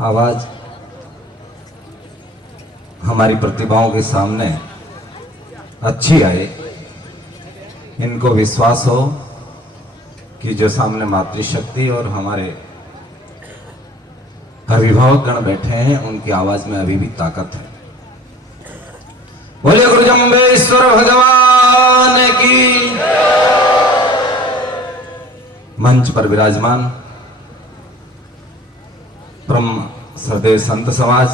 आवाज हमारी प्रतिभाओं के सामने अच्छी आए, इनको विश्वास हो कि जो सामने मातृशक्ति और हमारे अभिभावक गण बैठे हैं उनकी आवाज में अभी भी ताकत है। बोलिए गुरु जम्बेश्वर भगवान की। मंच पर विराजमान परम श्रद्धेय संत समाज,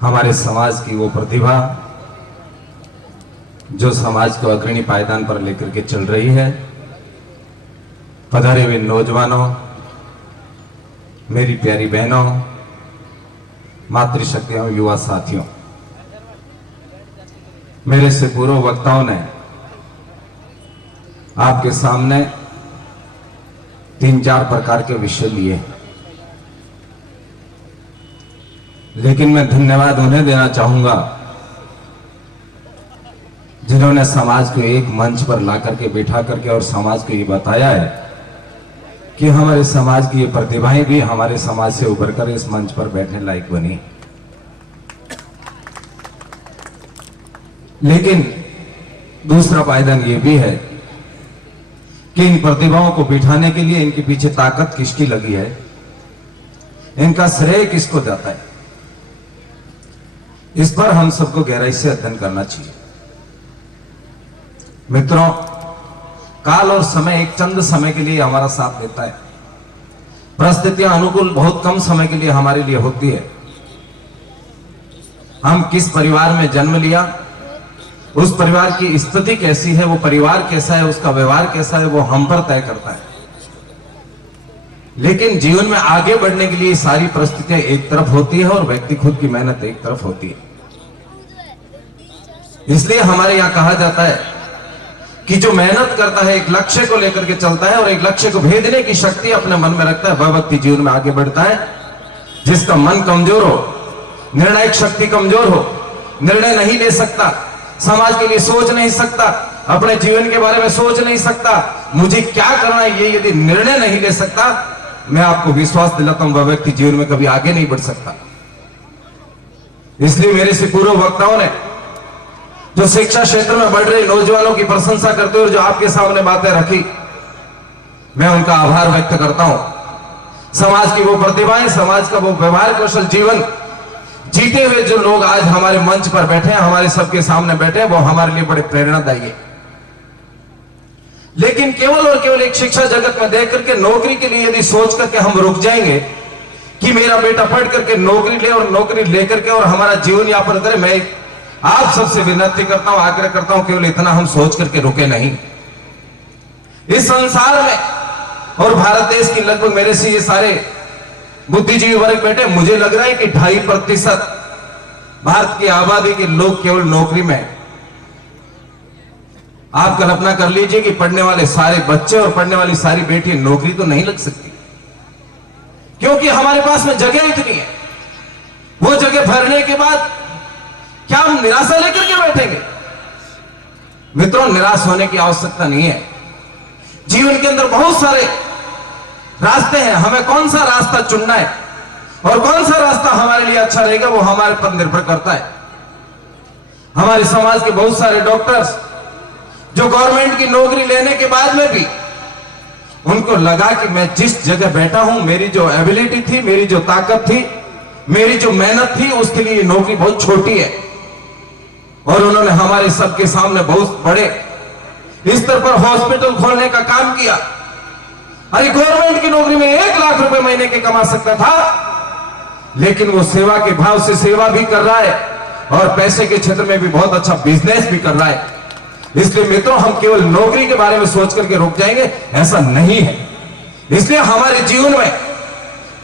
हमारे समाज की वो प्रतिभा जो समाज को अग्रणी पायदान पर लेकर के चल रही है, पधारे हुए नौजवानों, मेरी प्यारी बहनों, मातृशक्तियों, युवा साथियों, मेरे से पूर्व वक्ताओं ने आपके सामने 3-4 प्रकार के विषय लिए, लेकिन मैं धन्यवाद उन्हें देना चाहूंगा जिन्होंने समाज को एक मंच पर ला करके बैठा करके और समाज को ये बताया है कि हमारे समाज की ये प्रतिभाएं भी हमारे समाज से उभर कर इस मंच पर बैठने लायक बनी। लेकिन दूसरा पायदान ये भी है कि इन प्रतिभाओं को बिठाने के लिए इनके पीछे ताकत किसकी लगी है, इनका श्रेय किसको जाता है, इस पर हम सबको गहराई से अध्ययन करना चाहिए। मित्रों, काल और समय एक चंद समय के लिए हमारा साथ देता है। परिस्थितियां अनुकूल बहुत कम समय के लिए हमारे लिए होती है। हम किस परिवार में जन्म लिया, उस परिवार की स्थिति कैसी है, वो परिवार कैसा है, उसका व्यवहार कैसा है, वो हम पर तय करता है। लेकिन जीवन में आगे बढ़ने के लिए सारी परिस्थितियां एक तरफ होती है और व्यक्ति खुद की मेहनत एक तरफ होती है। इसलिए हमारे यहां कहा जाता है कि जो मेहनत करता है, एक लक्ष्य को लेकर के चलता है और एक लक्ष्य को भेदने की शक्ति अपने मन में रखता है, वह व्यक्ति जीवन में आगे बढ़ता है। जिसका मन कमजोर हो, निर्णायक शक्ति कमजोर हो, निर्णय नहीं ले सकता, समाज के लिए सोच नहीं सकता, अपने जीवन के बारे में सोच नहीं सकता, मुझे क्या करना है ये यदि निर्णय नहीं ले सकता, मैं आपको विश्वास दिलाता हूं वह व्यक्ति जीवन में कभी आगे नहीं बढ़ सकता। इसलिए मेरे से पूर्व वक्ताओं ने जो शिक्षा क्षेत्र में बढ़ रहे नौजवानों की प्रशंसा करते हुए जो आपके सामने बातें रखी, मैं उनका आभार व्यक्त करता हूं। समाज की वो प्रतिभाएं, समाज का वो व्यवहार कौशल जीवन जीते हुए जो लोग आज हमारे मंच पर बैठे हैं, हमारे सबके सामने बैठे हैं, वो हमारे लिए बड़े प्रेरणादायी है। लेकिन केवल और केवल एक शिक्षा जगत में देख करके नौकरी के लिए यदि सोच करके हम रुक जाएंगे कि मेरा बेटा पढ़ करके नौकरी ले और नौकरी लेकर के और हमारा जीवन यापन करे, मैं आप सबसे विनती करता हूं, आग्रह करता हूं, केवल इतना हम सोच करके रुके नहीं। इस संसार में और भारत देश की लगभग मेरे से ये सारे बुद्धिजीवी वर्ग बैठे, मुझे लग रहा है कि 2.5% भारत की आबादी के लोग केवल नौकरी में। आप कल्पना कर लीजिए कि पढ़ने वाले सारे बच्चे और पढ़ने वाली सारी बेटियां नौकरी तो नहीं लग सकती, क्योंकि हमारे पास में जगह इतनी है। वो जगह भरने के बाद क्या हम निराशा लेकर के बैठेंगे? मित्रों, निराश होने की आवश्यकता नहीं है। जीवन के अंदर बहुत सारे रास्ते हैं, हमें कौन सा रास्ता चुनना है और कौन सा रास्ता हमारे लिए अच्छा रहेगा वो हमारे पर निर्भर करता है। हमारे समाज के बहुत सारे डॉक्टर्स जो गवर्नमेंट की नौकरी लेने के बाद में भी उनको लगा कि मैं जिस जगह बैठा हूं, मेरी जो एबिलिटी थी, मेरी जो ताकत थी, मेरी जो मेहनत थी, उसके लिए नौकरी बहुत छोटी है। और उन्होंने हमारे सबके सामने बहुत बड़े स्तर पर हॉस्पिटल खोलने का काम किया। अरे गवर्नमेंट की नौकरी में 1 लाख रुपए महीने के कमा सकता था, लेकिन वो सेवा के भाव से सेवा भी कर रहा है और पैसे के क्षेत्र में भी बहुत अच्छा बिजनेस भी कर रहा है। इसलिए मित्रों, हम केवल नौकरी के बारे में सोच करके रुक जाएंगे, ऐसा नहीं है। इसलिए हमारे जीवन में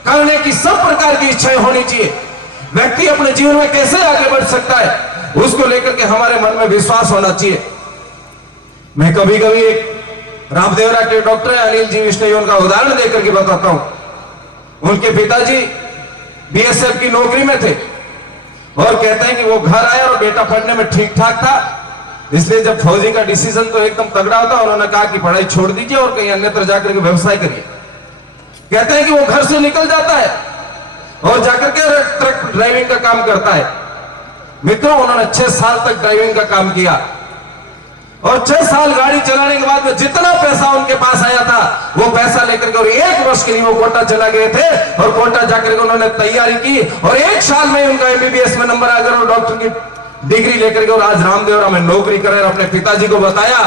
करने की सब प्रकार की इच्छाएं होनी चाहिए। व्यक्ति अपने जीवन में कैसे आगे बढ़ सकता है, उसको लेकर के हमारे मन में विश्वास होना चाहिए। मैं कभी कभी एक रामदेवरा के डॉक्टर अनिल जी विष्णु का उदाहरण देकर के बताता हूं। उनके पिताजी बीएसएफ की नौकरी में थे और कहते हैं कि वो घर आए और बेटा पढ़ने में ठीक ठाक था इसलिए जब फौजी का डिसीजन तो एकदम तगड़ा होता, उन्होंने कहा कि पढ़ाई छोड़ दीजिए और कहीं अन्यत्र जाकर के व्यवसाय करिए। कहते हैं कि वो घर से निकल जाता है और जाकर के ट्रक ड्राइविंग का काम करता है। मित्रों, उन्होंने 6 साल तक ड्राइविंग का काम किया और 6 साल गाड़ी चलाने के बाद में जितना पैसा उनके पास आया था वो पैसा लेकर के और 1 वर्ष के लिए वो कोटा चला गए थे और कोटा जाकर के उन्होंने तैयारी की और 1 साल में उनका एमबीबीएस में नंबर आ गया और डॉक्टर की डिग्री लेकर के और आज रामदेव में नौकरी कर रहे। अपने पिताजी को बताया,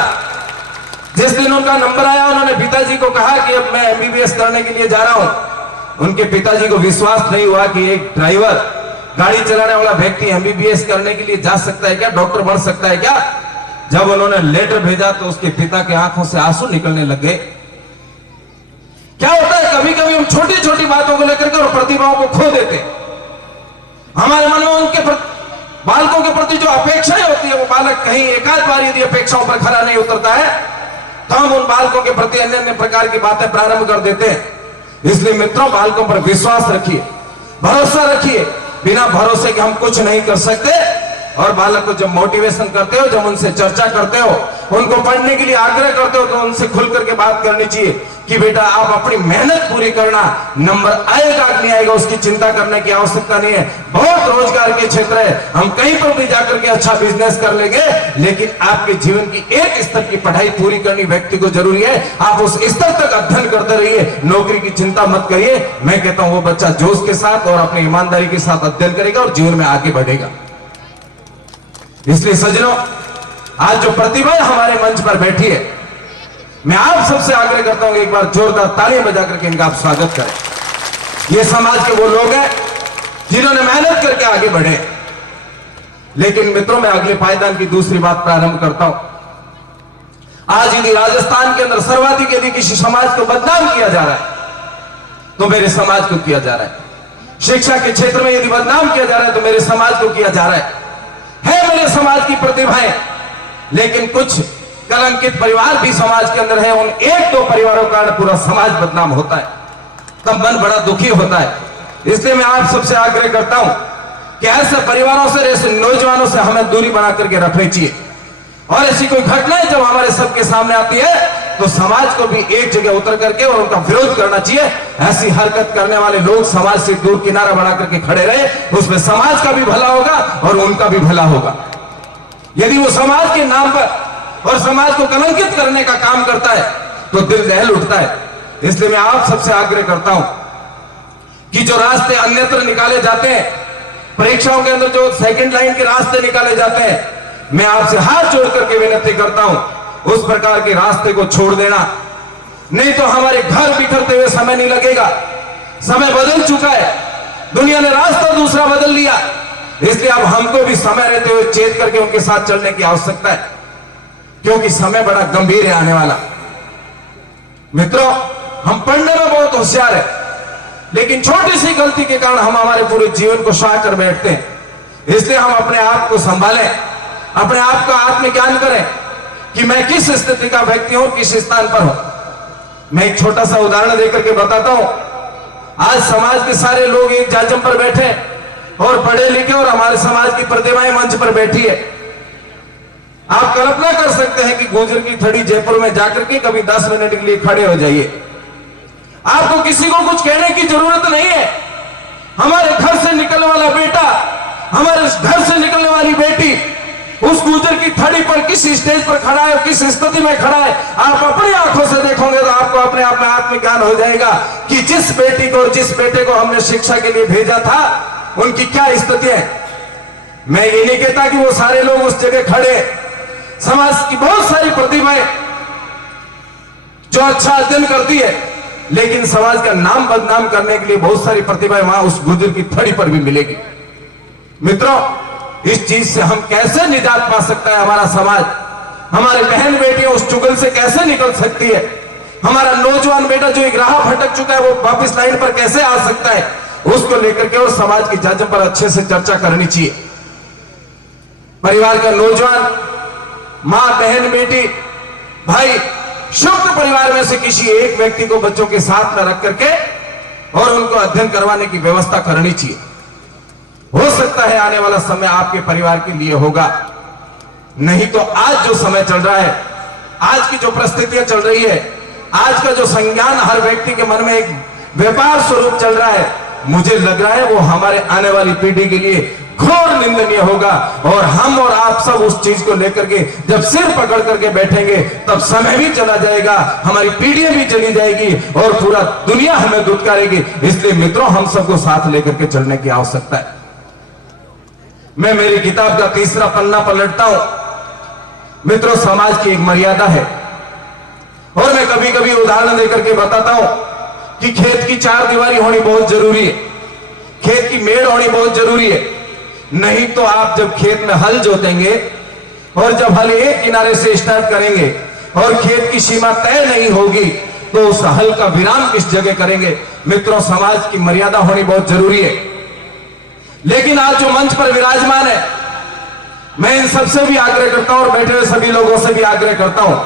जिस दिन उनका नंबर आया उन्होंने पिताजी को कहा कि अब मैं एमबीबीएस करने के लिए जा रहा हूं। उनके पिताजी को विश्वास नहीं हुआ कि एक ड्राइवर, गाड़ी चलाने वाला व्यक्ति एमबीबीएस करने के लिए जा सकता है क्या, डॉक्टर बन सकता है क्या। जब उन्होंने लेटर भेजा तो उसके पिता के आंखों से आंसू निकलने लग गए। क्या होता है, कभी कभी हम छोटी छोटी बातों को लेकर के और प्रतिभाओं को खो देते। हमारे मन में उनके बालकों के प्रति जो अपेक्षाएं होती है, वो बालक कहीं एकाध बार यदि अपेक्षाओं पर खरा नहीं उतरता है तो हम उन बालकों के प्रति अन्य अन्य प्रकार की बातें प्रारंभ कर देते हैं। इसलिए मित्रों, बालकों पर विश्वास रखिए, भरोसा रखिए। बिना भरोसे के हम कुछ नहीं कर सकते। और बालक को जब मोटिवेशन करते हो, जब उनसे चर्चा करते हो, उनको पढ़ने के लिए आग्रह करते हो, तो उनसे खुल करके बात करनी चाहिए कि बेटा आप अपनी मेहनत पूरी करना, नंबर आएगा कि नहीं आएगा उसकी चिंता करने की आवश्यकता नहीं है। बहुत रोजगार के क्षेत्र है, हम कहीं पर भी जाकर के अच्छा बिजनेस कर लेंगे, लेकिन आपके जीवन की एक स्तर की पढ़ाई पूरी करनी व्यक्ति को जरूरी है। आप उस स्तर तक अध्ययन करते रहिए, नौकरी की चिंता मत करिए। मैं कहता हूं वो बच्चा जोश के साथ और अपनी ईमानदारी के साथ अध्ययन करेगा और जीवन में आगे बढ़ेगा। इसलिए सज्जनों, आज जो प्रतिभा हमारे मंच पर बैठी है, मैं आप सबसे आग्रह करता हूं एक बार जोरदार तालियां बजा करके इनका आप स्वागत करें। ये समाज के वो लोग हैं जिन्होंने मेहनत करके आगे बढ़े। लेकिन मित्रों, मैं अगले पायदान की दूसरी बात प्रारंभ करता हूं। आज यदि राजस्थान के अंदर सर्वाधिक यदि किसी समाज को बदनाम किया जा रहा है तो मेरे समाज को किया जा रहा है। शिक्षा के क्षेत्र में यदि बदनाम किया जा रहा है तो मेरे समाज को किया जा रहा है मेरे समाज की प्रतिभाएं। लेकिन कुछ कलंकित परिवार भी समाज के अंदर है, उन 1-2 परिवारों का पूरा समाज बदनाम होता है, तब मन बड़ा दुखी होता है। इसलिए मैं आप सबसे आग्रह करता हूं कि ऐसे परिवारों से, ऐसे नौजवानों से हमें दूरी बना करके रखनी चाहिए। और ऐसी कोई घटनाएं जब हमारे सबके सामने आती है तो समाज को भी एक जगह उतर करके और उनका विरोध करना चाहिए। ऐसी हरकत करने वाले लोग समाज से दूर किनारा बना करके खड़े रहे, उसमें समाज का भी भला होगा और उनका भी भला होगा। यदि वो समाज के नाम पर और समाज को कलंकित करने का काम करता है तो दिल दहल उठता है। इसलिए मैं आप सबसे आग्रह करता हूं कि जो रास्ते अन्यत्र निकाले जाते हैं, परीक्षाओं के अंदर जो सेकंड लाइन के रास्ते निकाले जाते हैं, मैं आपसे हाथ जोड़ करके विनती करता हूं उस प्रकार के रास्ते को छोड़ देना। नहीं तो हमारे घर बिखरते हुए समय नहीं लगेगा। समय बदल चुका है, दुनिया ने रास्ता दूसरा बदल लिया। इसलिए अब हमको भी समय रहते हुए चेत करके उनके साथ चलने की आवश्यकता है, क्योंकि समय बड़ा गंभीर है आने वाला। मित्रों, हम पढ़ने में बहुत होशियार है, लेकिन छोटी सी गलती के कारण हम हमारे पूरे जीवन को शाह कर बैठते हैं। इसलिए हम अपने आप को संभालें, अपने आप का आत्मज्ञान करें कि मैं किस स्थिति का व्यक्ति हूं, किस स्थान पर हूं। मैं एक छोटा सा उदाहरण देकर के बताता हूं। आज समाज के सारे लोग एक जाजम पर बैठे और पढ़े लिखे और हमारे समाज की प्रतिभाएं मंच पर बैठी है। आप कल्पना कर सकते हैं कि गुजर की थड़ी जयपुर में जाकर के कभी 10 मिनट के लिए खड़े हो जाइए, आपको किसी को कुछ कहने की जरूरत नहीं है। हमारे घर से निकलने वाला बेटा, हमारे घर से निकलने वाली बेटी उस गुजर की थड़ी पर किस स्टेज पर खड़ा है, किस स्थिति में खड़ा है, आप अपनी आंखों से देखोगे तो आपको अपने आप में आत्मज्ञान हो जाएगा कि जिस बेटी को और जिस बेटे को हमने शिक्षा के लिए भेजा था उनकी क्या स्थिति है। मैं ये नहीं कहता कि वो सारे लोग उस जगह खड़े। समाज की बहुत सारी प्रतिभाएं जो अच्छा अध्ययन करती है, लेकिन समाज का नाम बदनाम करने के लिए बहुत सारी प्रतिभाएं वहां उस गुजर की थड़ी पर भी मिलेगी। मित्रों, इस चीज से हम कैसे निजात पा सकता है हमारा समाज, हमारे बहन बेटियां उस चुगल से कैसे निकल सकती है, हमारा नौजवान बेटा जो एक राह भटक चुका है वो वापस लाइन पर कैसे आ सकता है, उसको लेकर के और समाज की जांच पर अच्छे से चर्चा करनी चाहिए। परिवार का नौजवान, मां, बहन, बेटी, भाई, शुद्ध परिवार में से किसी एक व्यक्ति को बच्चों के साथ में रख करके और उनको अध्ययन करवाने की व्यवस्था करनी चाहिए। हो सकता है आने वाला समय आपके परिवार के लिए होगा। नहीं तो आज जो समय चल रहा है, आज की जो परिस्थितियां चल रही है, आज का जो संज्ञान हर व्यक्ति के मन में एक व्यापार स्वरूप चल रहा है, मुझे लग रहा है वो हमारे आने वाली पीढ़ी के लिए घोर निंदनीय होगा। और हम और आप सब उस चीज को लेकर के जब सिर पकड़ करके बैठेंगे तब समय भी चला जाएगा, हमारी पीढ़ियां भी चली जाएगी और पूरा दुनिया हमें दुत्कारेगी। इसलिए मित्रों, हम सबको साथ लेकर के चलने की आवश्यकता है। मैं मेरी किताब का तीसरा पन्ना पलटता हूं। मित्रों, समाज की एक मर्यादा है और मैं कभी कभी उदाहरण देकर के बताता हूं कि खेत की चार दीवारी होनी बहुत जरूरी है, खेत की मेड़ होनी बहुत जरूरी है। नहीं तो आप जब खेत में हल जोतेंगे और जब हल एक किनारे से स्टार्ट करेंगे और खेत की सीमा तय नहीं होगी तो उस हल का विराम किस जगह करेंगे। मित्रों, समाज की मर्यादा होनी बहुत जरूरी है। लेकिन आज जो मंच पर विराजमान है, मैं इन सबसे भी आग्रह करता हूं और बैठे हुए सभी लोगों से भी आग्रह करता हूं,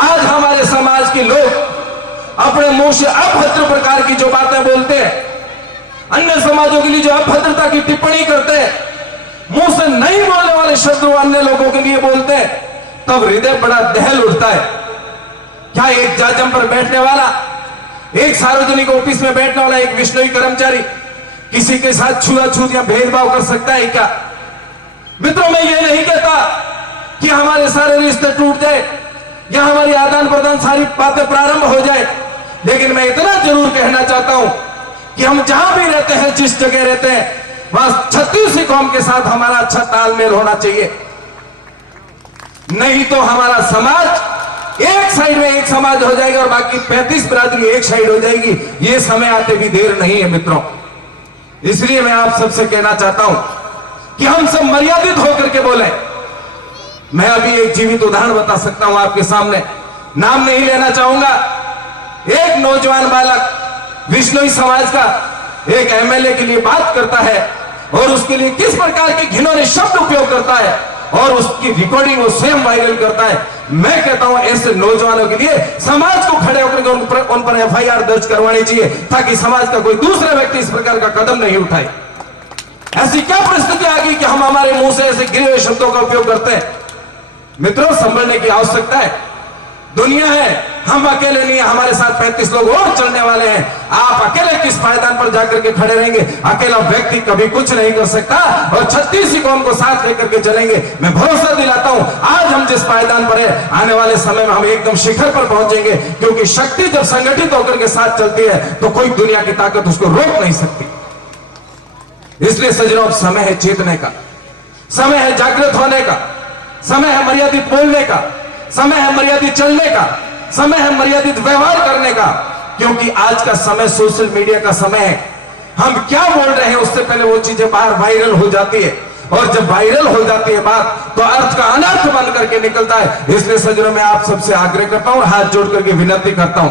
आज हमारे समाज के लोग अपने मुंह से अभद्र प्रकार की जो बातें बोलते हैं, अन्य समाजों के लिए जो अभद्रता की टिप्पणी करते हैं, मुंह से नहीं बोलने वाले शब्द अन्य लोगों के लिए बोलते हैं, तब हृदय बड़ा दहल उठता है। क्या एक जाजम पर बैठने वाला, एक सार्वजनिक ऑफिस में बैठने वाला एक विश्नोई कर्मचारी किसी के साथ छुआछूत या भेदभाव कर सकता है क्या? मित्रों, मैं ये नहीं कहता कि हमारे सारे रिश्ते टूट जाए या हमारी आदान प्रदान सारी बातें प्रारंभ हो जाए, लेकिन मैं इतना जरूर कहना चाहता हूं कि हम जहां भी रहते हैं, जिस जगह रहते हैं, वहां 36 कौम के साथ हमारा अच्छा तालमेल होना चाहिए। नहीं तो हमारा समाज एक साइड में एक समाज हो जाएगा और बाकी 35 बिरादरी एक साइड हो जाएगी। ये समय आते भी देर नहीं है मित्रों। इसलिए मैं आप सबसे कहना चाहता हूं कि हम सब मर्यादित होकर के बोले। मैं अभी एक जीवित उदाहरण बता सकता हूं आपके सामने, नाम नहीं लेना चाहूंगा। एक नौजवान बालक विश्नोई समाज का एक एमएलए के लिए बात करता है और उसके लिए किस प्रकार के घिनौने शब्द उपयोग करता है और उसकी रिकॉर्डिंग वो स्वयं वायरल करता है। मैं कहता हूं ऐसे नौजवानों के लिए समाज को खड़े होकर उन पर एफआईआर दर्ज करवानी चाहिए ताकि समाज का कोई दूसरा व्यक्ति इस प्रकार का कदम नहीं उठाए। ऐसी क्या परिस्थिति आ गई कि हम हमारे मुंह से ऐसे गिरे हुए शब्दों का उपयोग करते हैं? मित्रों, संभलने की आवश्यकता है। दुनिया है, हम अकेले नहीं है, हमारे साथ 35 लोग और चलने वाले हैं। आप अकेले किस पायदान पर जाकर के खड़े रहेंगे? अकेला व्यक्ति कभी कुछ नहीं कर सकता और 36 कौम को साथ लेकर के चलेंगे। मैं भरोसा दिलाता हूं, आज हम जिस पायदान पर है, आने वाले समय में हम एकदम शिखर पर पहुंचेंगे, क्योंकि शक्ति जब संगठित होकर के साथ चलती है तो कोई दुनिया की ताकत उसको रोक नहीं सकती। इसलिए सज्जनों, अब समय है चेतने का, समय है जागृत होने का, समय है मर्यादित बोलने का, समय है मर्यादित चलने का, समय है मर्यादित व्यवहार करने का, क्योंकि आज का समय सोशल मीडिया का समय है। हम क्या बोल रहे हैं उससे पहले वो चीजें बाहर वायरल हो जाती है और जब वायरल हो जाती है बात तो अर्थ का अनर्थ बन करके निकलता है। इसलिए सज्जनों, मैं आप सबसे आग्रह करता हूं, हाथ जोड़ करके विनती करता हूं,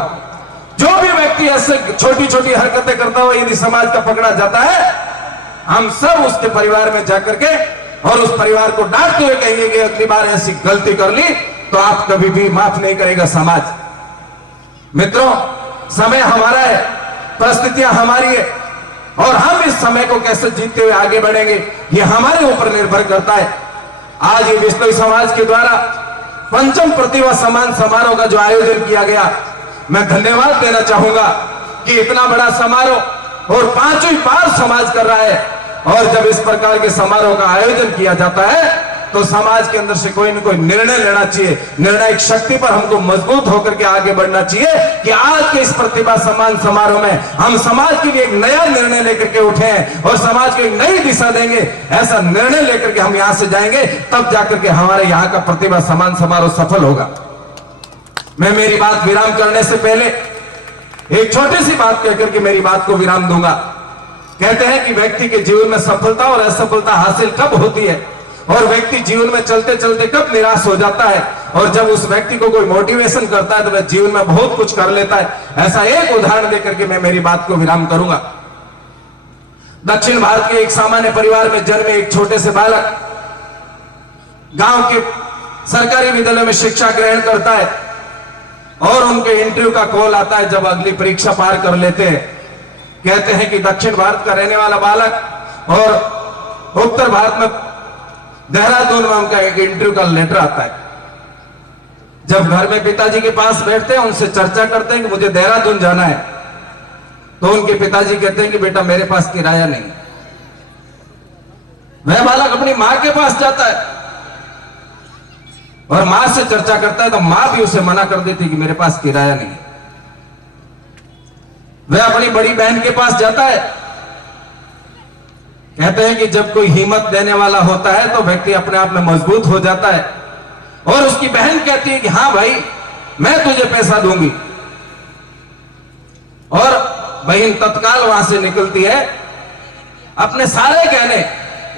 जो भी व्यक्ति ऐसे छोटी छोटी हरकतें करता हुआ यदि समाज का पकड़ा जाता है, हम सब उसके परिवार में जाकर के और उस परिवार को डांटते हुए कहेंगे कि अगली बार ऐसी गलती कर ली तो आप कभी भी माफ नहीं करेगा समाज। मित्रों, समय हमारा है, परिस्थितियां हमारी है और हम इस समय को कैसे जीतते हुए आगे बढ़ेंगे ये हमारे ऊपर निर्भर करता है। आज ये विश्नोई समाज के द्वारा पंचम प्रतिभा सम्मान समारोह का जो आयोजन किया गया, मैं धन्यवाद देना चाहूंगा कि इतना बड़ा समारोह और 5वीं बार समाज कर रहा है। और जब इस प्रकार के समारोह का आयोजन किया जाता है तो समाज के अंदर से कोई न कोई निर्णय लेना चाहिए। निर्णायक शक्ति पर हमको मजबूत होकर के आगे बढ़ना चाहिए कि आज के इस प्रतिभा सम्मान समारोह में हम समाज के लिए एक नया निर्णय लेकर के उठे हैं और समाज को एक नई दिशा देंगे। ऐसा निर्णय लेकर के हम यहां से जाएंगे, तब जाकर के हमारे यहाँ का प्रतिभा सम्मान समारोह सफल होगा। मैं मेरी बात विराम करने से पहले एक छोटी सी बात कहकर के मेरी बात को विराम दूंगा। कहते हैं कि व्यक्ति के जीवन में सफलता और असफलता हासिल कब होती है और व्यक्ति जीवन में चलते चलते कब निराश हो जाता है, और जब उस व्यक्ति को कोई मोटिवेशन करता है तो वह जीवन में बहुत कुछ कर लेता है। ऐसा एक उदाहरण देकर के मैं मेरी बात को विराम करूंगा। दक्षिण भारत के एक सामान्य परिवार में जन्मे एक छोटे से बालक गांव के सरकारी विद्यालय में शिक्षा ग्रहण करता है और उनके इंटरव्यू का कॉल आता है जब अगली परीक्षा पार कर लेते हैं। कहते हैं कि दक्षिण भारत का रहने वाला बालक और उत्तर भारत में देहरादून में उनका एक इंटरव्यू का लेटर आता है। जब घर में पिताजी के पास बैठते हैं, उनसे चर्चा करते हैं कि मुझे देहरादून जाना है, तो उनके पिताजी कहते हैं कि बेटा मेरे पास किराया नहीं। वह बालक अपनी मां के पास जाता है और मां से चर्चा करता है, तो मां भी उसे मना कर देती कि मेरे पास किराया नहीं। वह अपनी बड़ी बहन के पास जाता है, कहते हैं कि जब कोई हिम्मत देने वाला होता है तो व्यक्ति अपने आप में मजबूत हो जाता है। और उसकी बहन कहती है कि हाँ भाई मैं तुझे पैसा दूंगी, और बहन तत्काल वहां से निकलती है, अपने सारे गहने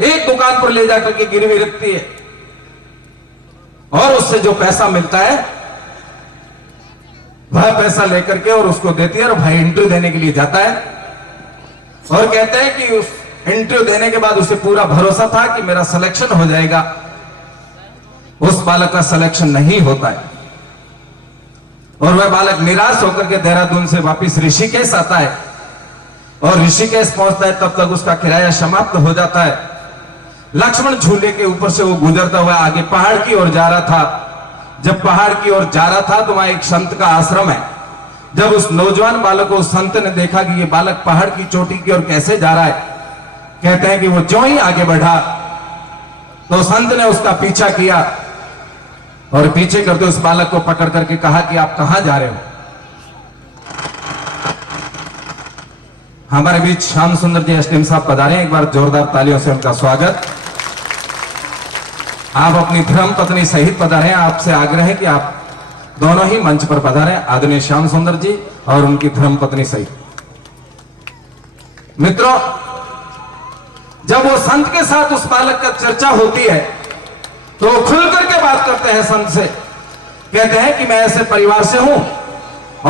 एक दुकान पर ले जाकर के गिरवी रखती है, और उससे जो पैसा मिलता है वह पैसा लेकर के और उसको देती है। और भाई इंटरव्यू देने के लिए जाता है, और कहते हैं कि उस इंटरव्यू देने के बाद उसे पूरा भरोसा था कि मेरा सिलेक्शन हो जाएगा। उस बालक का सिलेक्शन नहीं होता है, और वह बालक निराश होकर के देहरादून से वापस ऋषिकेश आता है, और ऋषिकेश पहुंचता है तब तक उसका किराया समाप्त हो जाता है। लक्ष्मण झूले के ऊपर से वो गुजरता हुआ आगे पहाड़ की ओर जा रहा था। जब पहाड़ की ओर जा रहा था तो वहां एक संत का आश्रम है। जब उस नौजवान बालक को संत ने देखा कि ये बालक पहाड़ की चोटी की ओर कैसे जा रहा है, कहते हैं कि वो ज्यों ही आगे बढ़ा तो संत ने उसका पीछा किया, और पीछे करते उस बालक को पकड़ करके कहा कि आप कहां जा रहे हो। हमारे बीच श्याम सुंदर जी एसडीएम साहब पधारे हैं, एक बार जोरदार तालियों से उनका स्वागत। आप अपनी धर्म पत्नी सहित पधारे हैं। आपसे आग्रह है कि आप दोनों ही मंच पर पधारे, आदरणीय श्याम सुंदर जी और उनकी धर्म पत्नी सहित। मित्रों, जब वो संत के साथ उस बालक का चर्चा होती है तो वो खुल करके बात करते हैं संत से। कहते हैं कि मैं ऐसे परिवार से हूं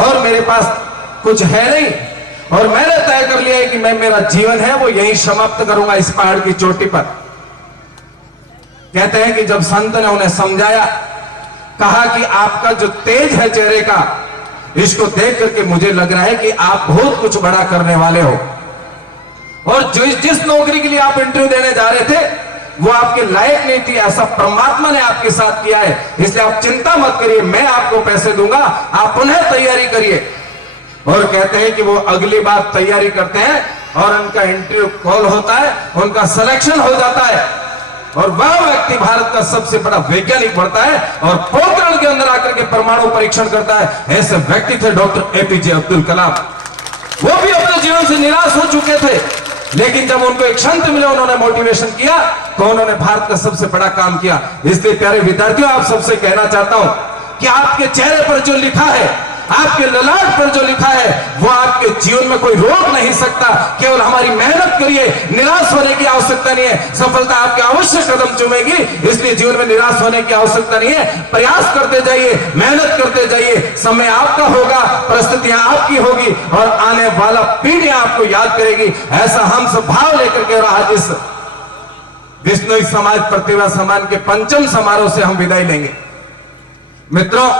और मेरे पास कुछ है नहीं, और मैंने तय कर लिया है कि मैं मेरा जीवन है वो यहीं समाप्त करूंगा इस पहाड़ की चोटी पर। कहते हैं कि जब संत ने उन्हें समझाया, कहा कि आपका जो तेज है चेहरे का, इसको देख करके मुझे लग रहा है कि आप बहुत कुछ बड़ा करने वाले हो, और जिस नौकरी के लिए आप इंटरव्यू देने जा रहे थे वो आपके लायक नहीं थी, ऐसा परमात्मा ने आपके साथ किया है, इसलिए आप चिंता मत करिए, मैं आपको पैसे दूंगा, आप पुनः तैयारी करिए। और कहते हैं कि वो अगली बार तैयारी करते हैं और उनका इंटरव्यू कॉल होता है, उनका सिलेक्शन हो जाता है, और वह व्यक्ति भारत का सबसे बड़ा वैज्ञानिक बनता है और पोखरण के अंदर आकर के परमाणु परीक्षण करता है। ऐसे व्यक्ति थे डॉक्टर एपीजे अब्दुल कलाम। वो भी अपने जीवन से निराश हो चुके थे, लेकिन जब उनको एक संत मिले, उन्होंने मोटिवेशन किया तो उन्होंने भारत का सबसे बड़ा काम किया। इसलिए प्यारे विद्यार्थियों, आप सबसे कहना चाहता हूं कि आपके चेहरे पर जो लिखा है, आपके ललाट पर जो लिखा है, वो आपके जीवन में कोई रोक नहीं सकता। केवल हमारी मेहनत करिए, निराश होने की आवश्यकता नहीं है। सफलता आपके अवश्य कदम चूमेगी, इसलिए जीवन में निराश होने की आवश्यकता नहीं है। प्रयास करते जाइए, मेहनत करते जाइए, समय आपका होगा, परिस्थितियां आपकी होगी, और आने वाला पीढ़ियां आपको याद करेगी। ऐसा हम सब भाव लेकर के आज इस विष्णु समाज प्रतिभा सम्मान के पंचम समारोह से हम विदाई लेंगे। मित्रों,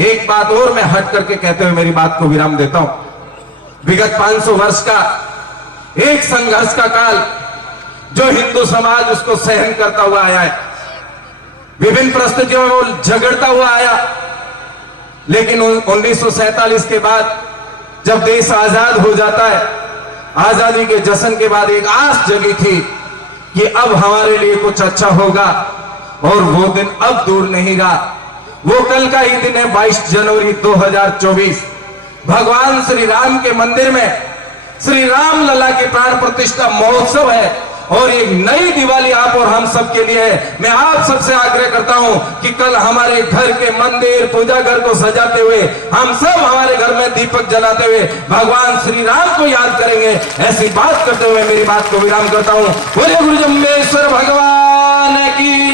एक बात और मैं हट करके कहते हुए मेरी बात को विराम देता हूं। विगत 500 वर्ष का एक संघर्ष का काल जो हिंदू समाज उसको सहन करता हुआ आया है, विभिन्न परिस्थितियों में वो झगड़ता हुआ आया, लेकिन 1947 के बाद जब देश आजाद हो जाता है, आजादी के जश्न के बाद एक आस जगी थी कि अब हमारे लिए कुछ अच्छा होगा, और वो दिन अब दूर नहीं रहा। वो कल का ही दिन है, 22 जनवरी 2024। भगवान श्री राम के मंदिर में श्री राम लला के प्राण प्रतिष्ठा महोत्सव है, और एक नई दिवाली आप और हम सब के लिए है। मैं आप सबसे आग्रह करता हूं कि कल हमारे घर के मंदिर पूजा घर को सजाते हुए हम सब हमारे घर में दीपक जलाते हुए भगवान श्री राम को याद करेंगे। ऐसी बात करते हुए मेरी बात को विराम करता हूं। बोले गुरु जम्बेश्वर भगवान की